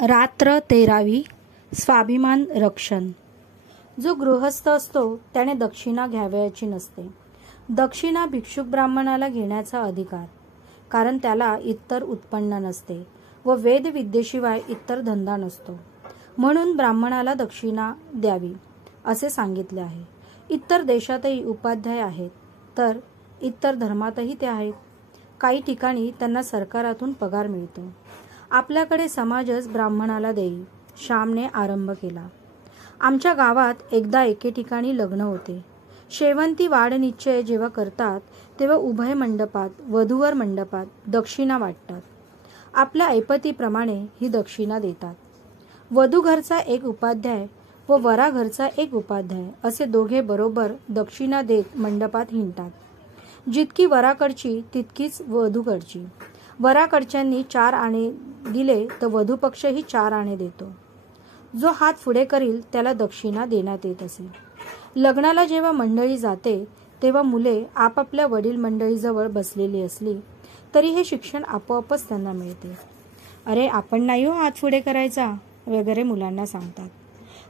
रात्र 13वी. स्वाभिमान रक्षण. जो गृहस्थ असतो त्याने दक्षिणा घ्यावयाची नसते. दक्षिणा भिक्षुक ब्राह्मणाला घेण्याचा अधिकार, कारण त्याला इतर उत्पन्न नसते व वेदविद्येशिवाय इतर धंदा नसतो. म्हणून ब्राह्मणाला दक्षिणा द्यावी असे सांगितले आहे. इतर देशातही उपाध्याय आहेत, तर इतर धर्मातही ते आहेत. काही ठिकाणी त्यांना सरकारातून पगार मिळतो. आपल्याकडे समाजच ब्राह्मणाला देई. श्यामने आरंभ केला. आमच्या गावात एकदा एके ठिकाणी लग्न होते. शेवंती वाढ निश्चय जेव्हा करतात तेव्हा उभय मंडपात, वधूवर मंडपात दक्षिणा वाटतात. आपल्या ऐपतीप्रमाणे ही दक्षिणा देतात. वधू घरचा एक उपाध्याय व वरा घरचा एक उपाध्याय असे दोघे बरोबर दक्षिणा देत मंडपात हिंडतात. जितकी वराकडची तितकीच वधूकडची. वराकडच्यांनी 4 आणे दिले तर वधूपक्षही 4 आणे देतो. जो हात पुढे करील त्याला दक्षिणा देण्यात येत असे. लग्नाला जेव्हा मंडळी जाते तेव्हा मुले आपापल्या वडील मंडळीजवळ बसलेली असली तरी हे शिक्षण आपोआपच त्यांना मिळते. अरे आपण नाही हो हात पुढे करायचा वगैरे मुलांना सांगतात.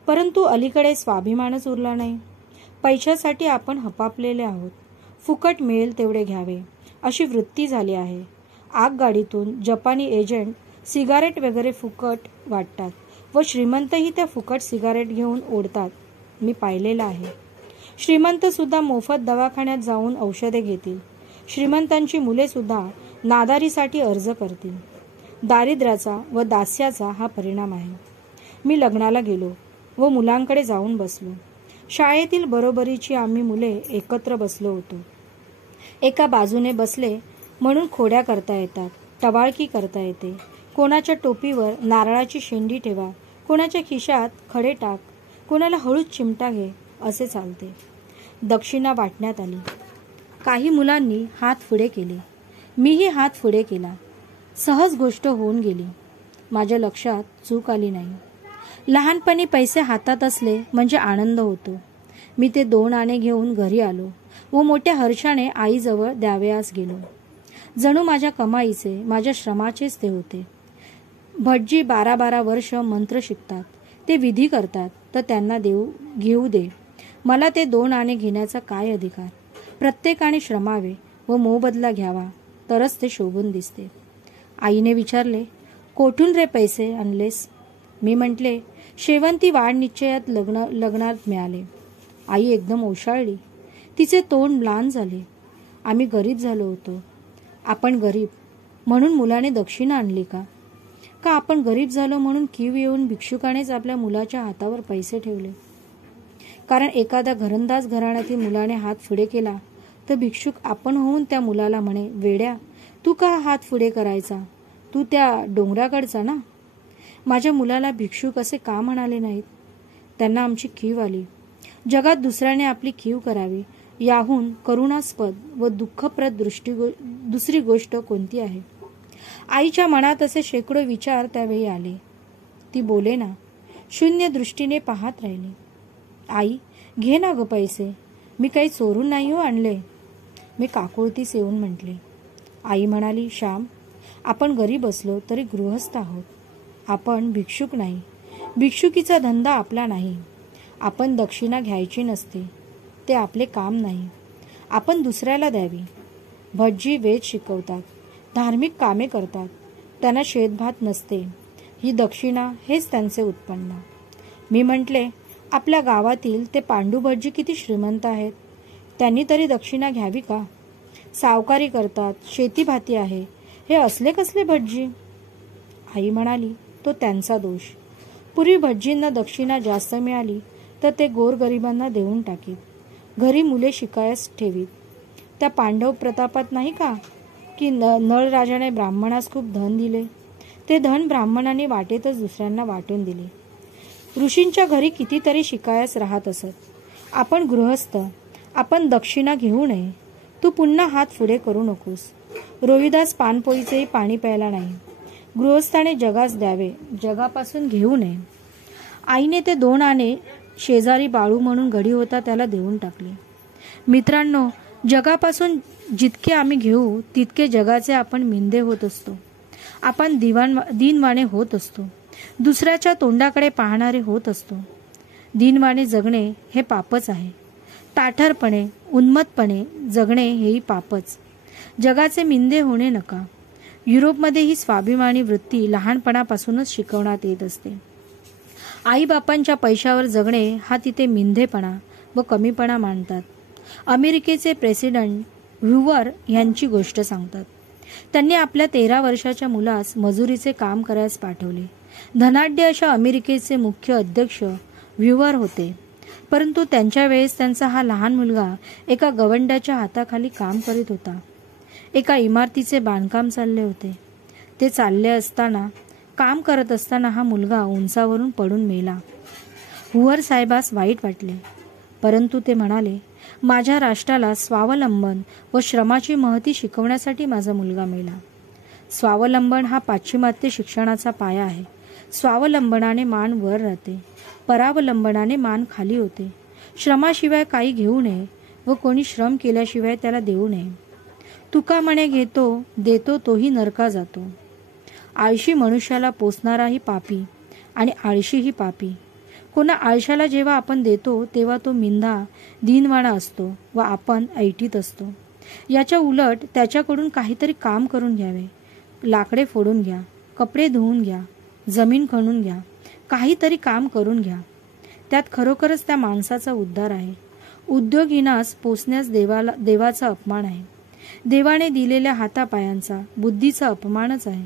परंतु अलीकडे स्वाभिमानच उरला नाही. पैशासाठी आपण हपापलेले आहोत. फुकट मिळेल तेवढे घ्यावे अशी वृत्ती झाली आहे. आगगाडीतून जपानी एजंट सिगारेट वगैरे फुकट वाटतात व श्रीमंतही त्या फुकट सिगारेट घेऊन ओढतात. मी पाहिलेलं आहे. श्रीमंत सुद्धा मोफत दवाखान्यात जाऊन औषधे घेतील. श्रीमंतांची मुले सुद्धा नादारीसाठी अर्ज करतील. दारिद्र्याचा व दास्याचा हा परिणाम आहे. मी लग्नाला गेलो व मुलांकडे जाऊन बसलो. शाळेतील बरोबरीची आम्ही मुले एकत्र बसलो होतो. एका बाजूने बसले म्हणून खोड्या करता येतात, टवाळकी करता येते. कोणाच्या टोपीवर नारळाची शेंडी ठेवा, कोणाच्या खिशात खडे टाक, कोणाला हळूच चिमटा घे असे चालते. दक्षिणा वाटण्यात आली. काही मुलांनी हात पुढे केले. मीही हात पुढे केला. सहज गोष्ट होऊन गेली. माझ्या लक्षात चूक आली नाही. लहानपणी पैसे हातात असले म्हणजे आनंद होतो. मी ते 2 आणे घेऊन घरी आलो व मोठ्या हर्षाने आईजवळ द्यावयास गेलो. जणू माझ्या कमाईचे, माझ्या श्रमाचेच ते होते. भटजी 12-12 वर्ष मंत्र शिकतात, ते विधी करतात, तर त्यांना घेऊ दे. मला ते 2 आणे घेण्याचा काय अधिकार? प्रत्येकाने श्रमावे व मोबदला घ्यावा, तरच ते शोभून दिसते. आईने विचारले, कोठून रे पैसे आणलेस? मी म्हटले, शेवंती वाढ निश्चयात लग्नात मिळाले. आई एकदम ओशाळली. तिचे तोंड म्लान झाले. आम्ही गरीब झालो होतो. आपण गरीब म्हणून मुलाने दक्षिणा आणली का? का आपण गरीब झालो म्हणून कीव येऊन भिक्षुकानेच आपल्या मुलाच्या हातावर पैसे ठेवले? कारण एखाद्या घरंदाज घराण्यातील मुलाने हात पुढे केला तर भिक्षुक आपण होऊन त्या मुलाला म्हणे, वेड्या तू का हात पुढे करायचा? तू त्या डोंगराकडचा ना? माझ्या मुलाला भिक्षुक असे का म्हणाले नाहीत? त्यांना आमची कीव आली. जगात दुसऱ्याने आपली कीव करावी याहून करुणास्पद व दुःखप्रद दुसरी गोष्ट कोणती आहे? आईच्या मनात असे शेकडो विचार त्यावेळी आले. ती बोले ना, शून्य दृष्टीने पाहत राहिली. आई, घे ना ग पैसे, मी काही चोरून नाही हो आणले. मी काकुळतीस येऊन म्हटले. आई म्हणाली, श्याम, आपण गरीब असलो तरी गृहस्थ आहोत. आपण भिक्षुक नाही. भिक्षुकीचा धंदा आपला नाही. आपण दक्षिणा घ्यायची नसते, ते आपले काम नाही. आपण दुसऱ्याला द्यावी. भटजी वेद शिकवतात, धार्मिक कामे करतात, त्यांना शेतभात नसते. ही दक्षिणा हेच त्यांचे उत्पन्न. मी म्हटले, आपल्या गावातील ते पांडू भटजी किती श्रीमंत आहेत. त्यांनी तरी दक्षिणा घ्यावी का? सावकारी करतात, शेतीभाती आहे. हे असले कसले भटजी? आई म्हणाली, तो त्यांचा दोष. पूर्वी भटजींना दक्षिणा जास्त मिळाली तर ते गोरगरिबांना देऊन टाकीत. घरी मुले शिकायस ठेवीत. त्या पांडव प्रतापात नाही का की नळराजाने ब्राह्मणास खूप धन दिले. ते धन ब्राह्मणाने वाटेतच दुसऱ्यांना वाटून दिले. ऋषींच्या घरी कितीतरी शिकायस राहत असत. आपण गृहस्थ, आपण दक्षिणा घेऊ नये. तू पुन्हा हात पुढे करू नकोस. रोहिदास पानपोईचेही पाणी प्यायला नाही. गृहस्थाने जगास द्यावे, जगापासून घेऊ नये. आईने ते 2 आणे शेजारी बाळू म्हणून गडी होता त्याला देऊन टाकले. मित्रांनो, जगापासून जितके आम्ही घेऊ तितके जगाचे आपण मिंदे होत असतो. आपण दीनवाणे होत असतो. दुसऱ्याच्या तोंडाकडे पाहणारे होत असतो. दिनवाणे जगणे हे पापच आहे. ताठरपणे उन्मत्तपणे जगणे हेही पापच. जगाचे मिंदे होणे नका. युरोपमध्ये ही स्वाभिमानी वृत्ती लहानपणापासूनच शिकवण्यात येत असते. आईबापांच्या पैशावर जगणे हा तिथे मिंधेपणा व कमीपणा मानतात. अमेरिकेचे प्रेसिडेंट ह्युवर यांची गोष्ट सांगतात. त्यांनी आपल्या 13 वर्षाच्या मुलास मजुरीचे काम करायला पाठवले. धनाढ्य अशा अमेरिकेचे मुख्य अध्यक्ष ह्युवर होते. परंतु त्यांच्या वेळेस त्यांचा हा लहान मुलगा एका गवंड्याच्या हाताखाली काम करीत होता. एका इमारतीचे बांधकाम चालले होते. ते चालले असताना काम करत असताना हा मुलगा उंचावरून पडून मेला. ह्युवर साहेबास वाईट वाटले, परंतु ते म्हणाले, माझ्या राष्ट्राला स्वावलंबन व श्रमाची महती शिकवण्यासाठी माझा मुलगा मेला. स्वावलंबन हा पाश्चिमात्य शिक्षणाचा पाया आहे. स्वावलंबनाने मान वर राहते, परावलंबनाने मान खाली होते. श्रमाशिवाय काही घेऊ नये व कोणी श्रम केल्याशिवाय त्याला देऊ नये. तुका म्हणे घेतो देतो तोही नरका जातो. आळशी मनुष्याला पोसणाराही पापी आणि आळशीही पापी. कोणा आळशाला जेव्हा आपण देतो तेव्हा तो मिंधा दीनवाणा असतो व आपण ऐटीत असतो. याच्या उलट त्याच्याकडून काहीतरी काम करून घ्यावे. लाकडे फोडून घ्या, कपडे धुवून घ्या, जमीन खणून घ्या, काहीतरी काम करून घ्या. त्यात खरोखरच त्या माणसाचा उद्धार आहे. उद्योगहीनास पोसण्यास देवाचा अपमान आहे. देवाने दिलेल्या हातापायांचा बुद्धीचा अपमानच आहे.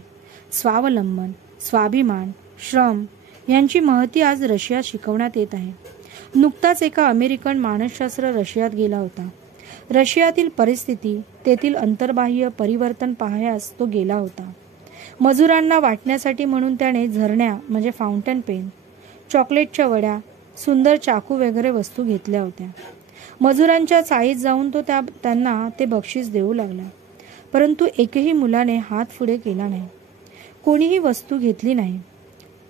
स्वावलंबन, स्वाभिमान, श्रम यांची महती आज रशियात शिकवण्यात येत आहे. नुकताच एका अमेरिकन मानसशास्त्र रशियात गेला होता. रशियातील परिस्थिती, तेथील अंतर्बाह्य परिवर्तन पाहण्यास तो गेला होता. मजुरांना वाटण्यासाठी म्हणून त्याने झरण्या म्हणजे फाउंटन पेन, चॉकलेटच्या वड्या, सुंदर चाकू वगैरे वस्तू घेतल्या होत्या. मजुरांच्या चाळीत जाऊन तो त्यांना ते बक्षीस देऊ लागला. परंतु एकही मुलाने हात पुढे केला नाही. कोणीही वस्तू घेतली नाही.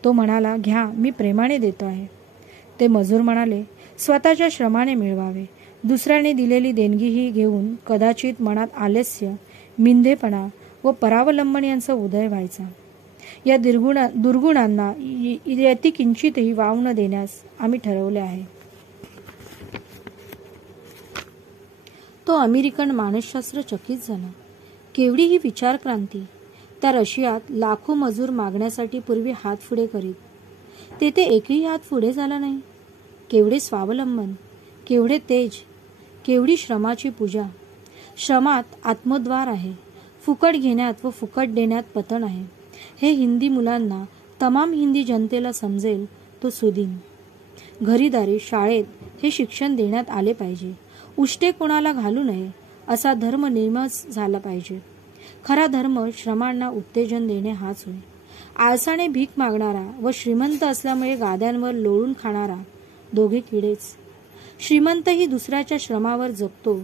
तो म्हणाला, घ्या, मी प्रेमाने देतो आहे. ते मजूर म्हणाले, स्वतःच्या श्रमाने मिळवावे. दुसऱ्याने दिलेली देणगीही घेऊन कदाचित मनात आलस्य, मिंधेपणा व परावलंबन यांचा उदय व्हायचा. या दुर्गुणांना यती किंचितही वाव न देण्यास आम्ही ठरवले आहे. तो अमेरिकन मानसशास्त्र चकित झाला. केवढी ही विचार क्रांती. त्या रशियात लाखो मजूर मागण्यासाठी पूर्वी हात पुढे करीत. तेथे एकही हात पुढे झाला नाही. केवढे स्वावलंबन, केवढे तेज, केवढी श्रमाची पूजा. श्रमात आत्मद्वार आहे. फुकट घेण्यात व फुकट देण्यात पतन आहे. हे हिंदी मुलांना, तमाम हिंदी जनतेला समजेल तो सुदिन. घरीदारी, शाळेत हे शिक्षण देण्यात आले पाहिजे. उष्टे कोणाला घालू नये असा धर्म निर्माण झाला पाहिजे. खरा धर्म श्रमांना उत्तेजन देणे हाच होय. आळसाने भीक मागणारा व श्रीमंत असल्यामुळे गाद्यांवर लोळून खाणारा दोघे किडेच. श्रीमंतही दुसऱ्याच्या श्रमावर जगतो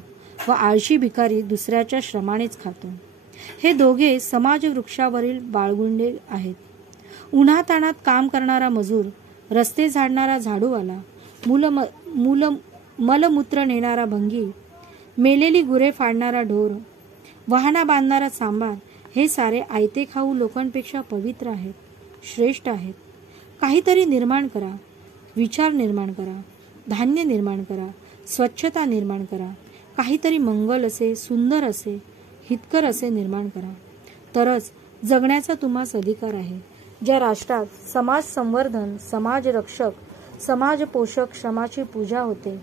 व आळशी भिकारी दुसऱ्याच्या श्रमानेच खातो. हे दोघे समाजवृक्षावरील बाळगुंडे आहेत. उन्हातानात काम करणारा मजूर, रस्ते झाडणारा झाडूवाला, मलमूत्र नेणारा भंगी, मेलेली गुरे फाडणारा ढोर, वाहना बांधणारा सांबार हे सारे आयते खाऊ लोकांपेक्षा पवित्र आहेत, श्रेष्ठ आहेत. काहीतरी निर्माण करा. विचार निर्माण करा, धान्य निर्माण करा, स्वच्छता निर्माण करा. काहीतरी मंगल असे, सुंदर असे, हितकर असे निर्माण करा. तरच जगण्याचा तुम्हास अधिकार आहे. ज्या राष्ट्रात समाज संवर्धन, समाज रक्षक, समाज पोषक श्रमाची पूजा होते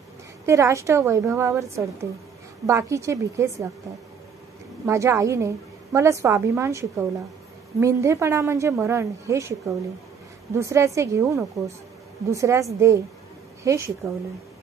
ते राष्ट्र वैभवावर चढते. बाकीचे भिकेच लागतात. माझ्या आईने मला स्वाभिमान शिकवला. मिंधेपणा म्हणजे मरण हे शिकवले. दुसऱ्याचे घेऊ नकोस, दुसऱ्यास दे हे शिकवले.